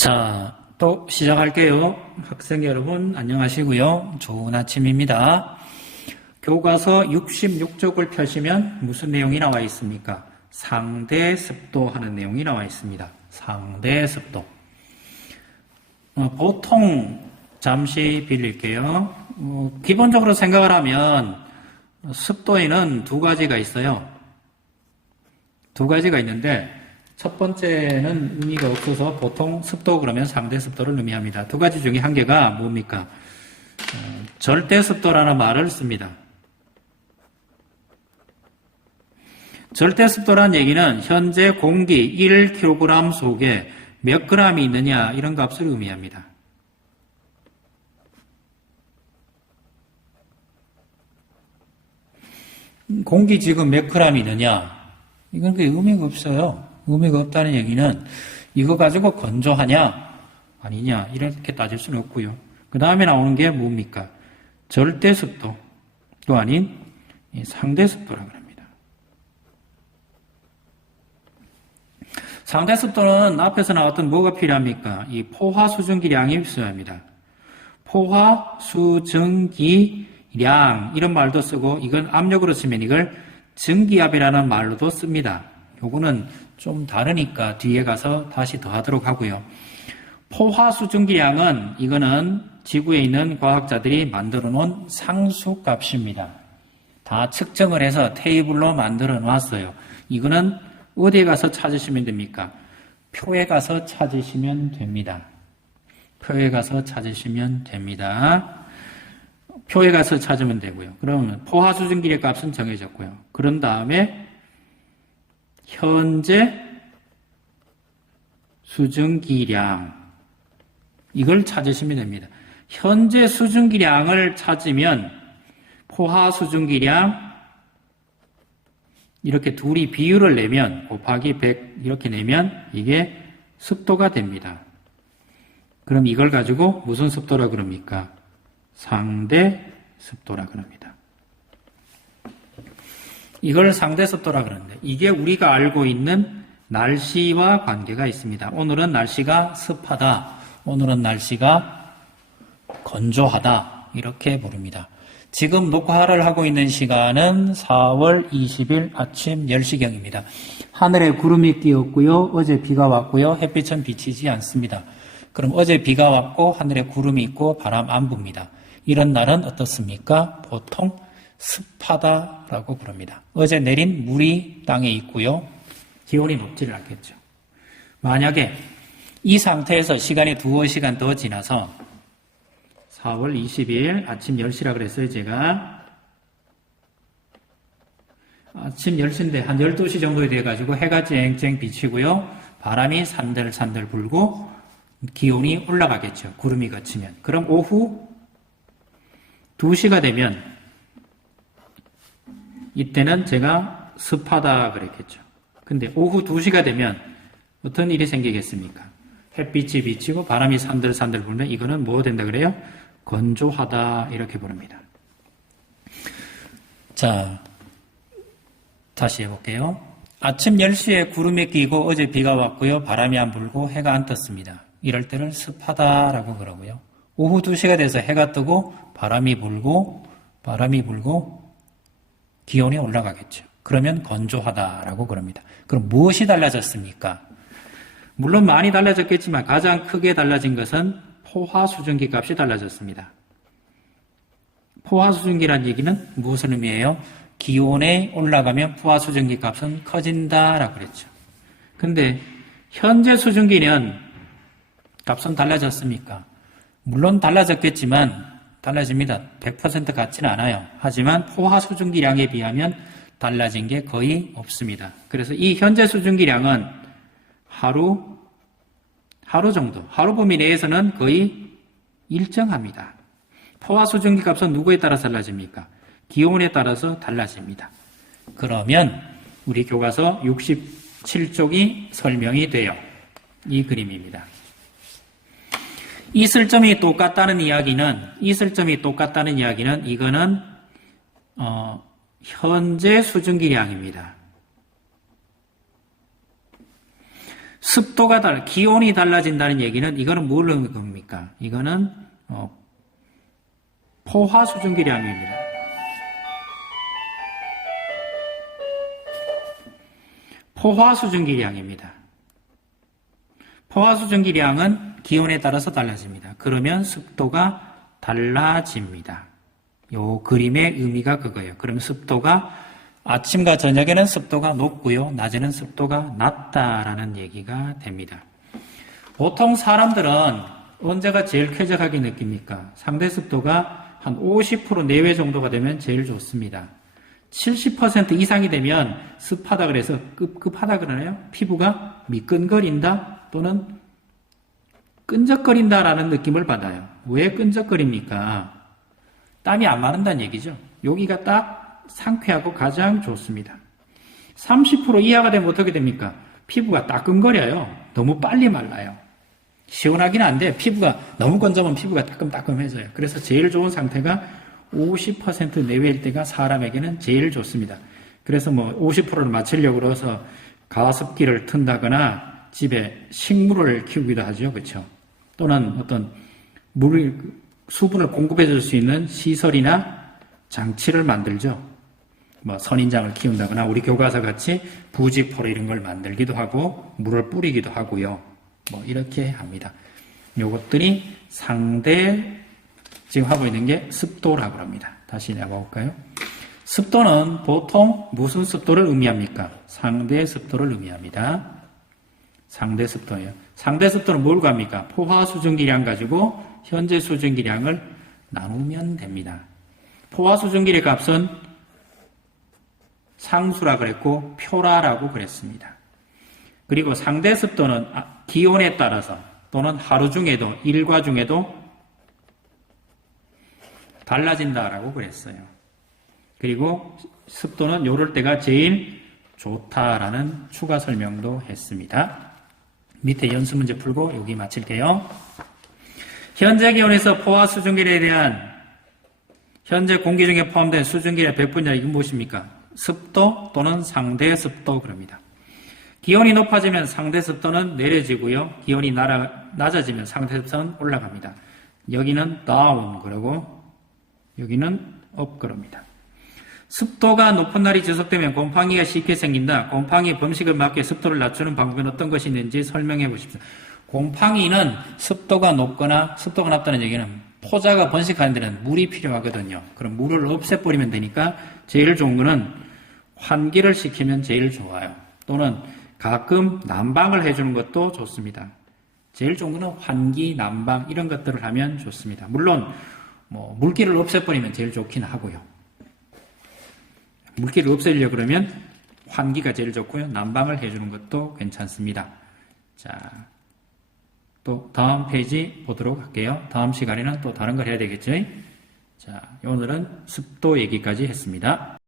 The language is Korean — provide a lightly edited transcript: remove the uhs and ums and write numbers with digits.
자, 또 시작할게요. 학생 여러분 안녕하시고요. 좋은 아침입니다. 교과서 66쪽을 펴시면 무슨 내용이 나와 있습니까? 상대 습도 하는 내용이 나와 있습니다. 상대 습도. 보통 잠시 빌릴게요. 기본적으로 생각을 하면 습도에는 두 가지가 있어요. 두 가지가 있는데 첫 번째는 의미가 없어서 보통 습도 그러면 상대 습도를 의미합니다. 두 가지 중에 한 개가 뭡니까? 절대 습도라는 말을 씁니다. 절대 습도라는 얘기는 현재 공기 1kg 속에 몇 g이 있느냐 이런 값을 의미합니다. 공기 지금 몇 g이 있느냐 이건 의미가 없어요. 의미가 없다는 얘기는 이거 가지고 건조하냐 아니냐 이렇게 따질 수는 없고요. 그 다음에 나오는 게 뭡니까? 절대 습도 또 아닌 상대 습도라고 합니다. 상대 습도는 앞에서 나왔던 뭐가 필요합니까? 이 포화 수증기량이 필요합니다. 포화 수증기량 이런 말도 쓰고 이건 압력으로 쓰면 이걸 증기압이라는 말로도 씁니다. 요거는 좀 다르니까 뒤에 가서 다시 더 하도록 하고요. 포화 수증기량은 이거는 지구에 있는 과학자들이 만들어 놓은 상수값입니다. 다 측정을 해서 테이블로 만들어 놨어요. 이거는 어디에 가서 찾으시면 됩니까? 표에 가서 찾으시면 됩니다. 표에 가서 찾으시면 됩니다. 표에 가서 찾으면 되고요. 그러면 포화 수증기의 값은 정해졌고요. 그런 다음에 현재 수증기량 이걸 찾으시면 됩니다. 현재 수증기량을 찾으면 포화 수증기량 이렇게 둘이 비율을 내면 곱하기 100 이렇게 내면 이게 습도가 됩니다. 그럼 이걸 가지고 무슨 습도라 그럽니까? 상대 습도라 그럽니다. 이걸 상대 습도라 그러는데 이게 우리가 알고 있는 날씨와 관계가 있습니다. 오늘은 날씨가 습하다. 오늘은 날씨가 건조하다. 이렇게 부릅니다. 지금 녹화를 하고 있는 시간은 4월 20일 아침 10시경입니다. 하늘에 구름이 끼었고요. 어제 비가 왔고요. 햇빛은 비치지 않습니다. 그럼 어제 비가 왔고 하늘에 구름이 있고 바람 안 붑니다. 이런 날은 어떻습니까? 보통 습하다라고 부릅니다. 어제 내린 물이 땅에 있고요. 기온이 높지를 않겠죠. 만약에 이 상태에서 시간이 2시간 더 지나서 4월 20일 아침 10시라 그랬어요. 제가 아침 10시인데 한 12시 정도에 돼가지고 해가 쨍쨍 비치고요. 바람이 산들산들 불고 기온이 올라가겠죠. 구름이 걷히면. 그럼 오후 2시가 되면 이때는 제가 습하다 그랬겠죠. 근데 오후 2시가 되면 어떤 일이 생기겠습니까? 햇빛이 비치고 바람이 산들산들 불면 이거는 뭐 된다 그래요? 건조하다 이렇게 부릅니다. 자, 다시 해볼게요. 아침 10시에 구름이 끼고 어제 비가 왔고요. 바람이 안 불고 해가 안 떴습니다. 이럴 때를 습하다라고 그러고요. 오후 2시가 돼서 해가 뜨고 바람이 불고 기온이 올라가겠죠. 그러면 건조하다라고 그럽니다. 그럼 무엇이 달라졌습니까? 물론 많이 달라졌겠지만 가장 크게 달라진 것은 포화 수증기 값이 달라졌습니다. 포화 수증기란 얘기는 무엇을 의미해요? 기온이 올라가면 포화 수증기 값은 커진다라고 그랬죠. 근데 현재 수증기는 값은 달라졌습니까? 물론 달라졌겠지만 달라집니다. 100% 같지는 않아요. 하지만 포화 수증기량에 비하면 달라진 게 거의 없습니다. 그래서 이 현재 수증기량은 하루 정도, 하루 범위 내에서는 거의 일정합니다. 포화 수증기 값은 누구에 따라서 달라집니까? 기온에 따라서 달라집니다. 그러면 우리 교과서 67쪽이 설명이 돼요. 이 그림입니다. 이슬점이 똑같다는 이야기는 이거는 현재 수증기량입니다. 습도가 기온이 달라진다는 얘기는 이거는 뭘 의미하는 겁니까? 이거는 포화 수증기량입니다. 포화 수증기량입니다. 포화 수증기량은 기온에 따라서 달라집니다. 그러면 습도가 달라집니다. 요 그림의 의미가 그거예요. 그럼 습도가 아침과 저녁에는 습도가 높고요. 낮에는 습도가 낮다라는 얘기가 됩니다. 보통 사람들은 언제가 제일 쾌적하게 느낍니까? 상대 습도가 한 50% 내외 정도가 되면 제일 좋습니다. 70% 이상이 되면 습하다 그래서 꿉꿉하다 그러나요? 피부가 미끈거린다 또는 끈적거린다라는 느낌을 받아요. 왜 끈적거립니까? 땀이 안 마른다는 얘기죠. 여기가 딱 상쾌하고 가장 좋습니다. 30% 이하가 되면 어떻게 됩니까? 피부가 따끔거려요. 너무 빨리 말라요. 시원하긴 한데 피부가 너무 건조하면 피부가 따끔따끔해져요. 그래서 제일 좋은 상태가 50% 내외일 때가 사람에게는 제일 좋습니다. 그래서 50%를 맞추려고 그래서 가습기를 튼다거나 집에 식물을 키우기도 하죠. 그렇죠? 또는 어떤 수분을 공급해 줄 수 있는 시설이나 장치를 만들죠. 선인장을 키운다거나 우리 교과서 같이 부직포로 이런 걸 만들기도 하고 물을 뿌리기도 하고요. 이렇게 합니다. 요것들이 지금 하고 있는 게 습도라고 합니다. 다시 내볼까요? 습도는 보통 무슨 습도를 의미합니까? 상대 습도를 의미합니다. 상대 습도예요. 상대 습도는 뭘 구합니까? 포화 수증기량 가지고 현재 수증기량을 나누면 됩니다. 포화 수증기의 값은 상수라 그랬고 표라라고 그랬습니다. 그리고 상대 습도는 기온에 따라서 또는 하루 중에도 일과 중에도 달라진다라고 그랬어요. 그리고 습도는 요럴 때가 제일 좋다라는 추가 설명도 했습니다. 밑에 연습 문제 풀고 여기 마칠게요. 현재 기온에서 포화 수증기에 대한 현재 공기 중에 포함된 수증기의 백분율 이건 무엇입니까? 습도 또는 상대 습도 그럽니다. 기온이 높아지면 상대 습도는 내려지고요. 기온이 낮아지면 상대 습도는 올라갑니다. 여기는 down 그러고 여기는 up 그럽니다. 습도가 높은 날이 지속되면 곰팡이가 쉽게 생긴다. 곰팡이 범식을 막기 습도를 낮추는 방법은 어떤 것이 있는지 설명해 보십시오. 곰팡이는 습도가 높거나 습도가 낮다는 얘기는 포자가 번식하는 데는 물이 필요하거든요. 그럼 물을 없애버리면 되니까 제일 좋은 거는 환기를 시키면 제일 좋아요. 또는 가끔 난방을 해주는 것도 좋습니다. 제일 좋은 거는 환기, 난방 이런 것들을 하면 좋습니다. 물론 물기를 없애버리면 제일 좋긴 하고요. 물기를 없애려고 그러면 환기가 제일 좋고요. 난방을 해주는 것도 괜찮습니다. 자, 또 다음 페이지 보도록 할게요. 다음 시간에는 또 다른 걸 해야 되겠죠? 자, 오늘은 습도 얘기까지 했습니다.